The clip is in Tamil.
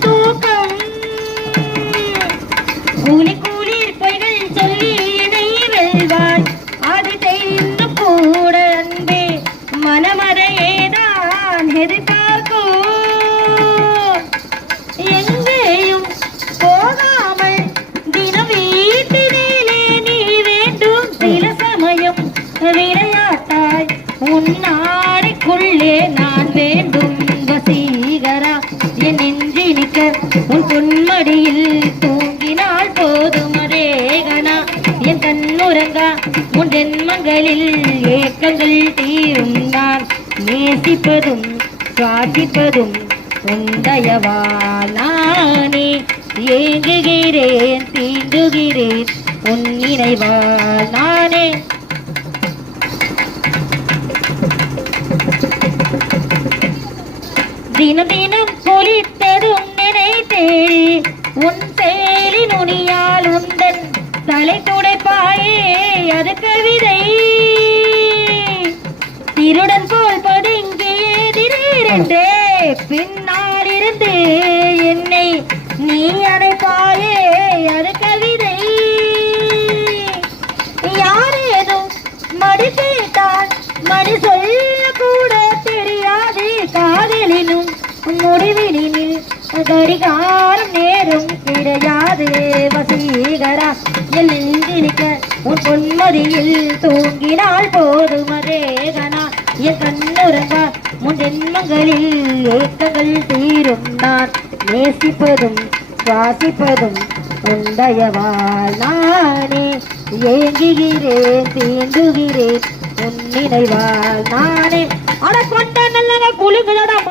தூக்கம் கூலி கூலிர் பொய்கள் சொல்லி என்னை வெல்வாய் அது தெரிந்து கூட அன்பே மனமதையேதான் எதிர்பார்க்கோ எங்கேயும் போகாமல் தினம் வீட்டிலே நீ வேண்டும் சில சமயம் விளையாட்டாய் உன்னாடைக்குள்ளே நான் வேண்டும் வசீகரா என் நெஞ்சினிக்க உன் பொன்மடியில் தூங்கினால் போதும் அரேகனா என் கண்ணுறங்கா உன் ஜென்மங்களில் ஏக்கங்கள் தீரும் நான் நேசிப்பதும் சுவாசிப்பதும் உந்தயவால் நானே ஏங்குகிறேன் தீண்டுகிறேன் உன் நினைவால் நானே தினம் தினம் பொலித்ததும் நினைத்தேறி உன் செயலி நுனியால் உந்தன் தலை துடைப்பாயே அது கவிதை திருடன் போல் பதுங்கியே திடீரென்றே பின்னால் இருந்து என்னை நீ அடைப்பாயே அது கவிதை யாரேனும் மடி கேட்டால் மடி சொல்ல கூட தெரியாது காதலினும் முடிவினில் கடிகாரம் நேரும் கிடையாது வசீகரா எல்லிக்க உன் பொன்மதியில் தூங்கினால் போதும் அரேகனா என் கண்ணுறங்கா உன் ஜென்மங்களில் ஏக்கங்கள் தீரும் நான் நேசிப்பதும் சுவாசிப்பதும் உந்தயவால் நானே ஏங்குகிறேன் தீண்டுகிறேன் உன் நினைவால் நானே அட கொண்ட நல்ல குழுங்களோட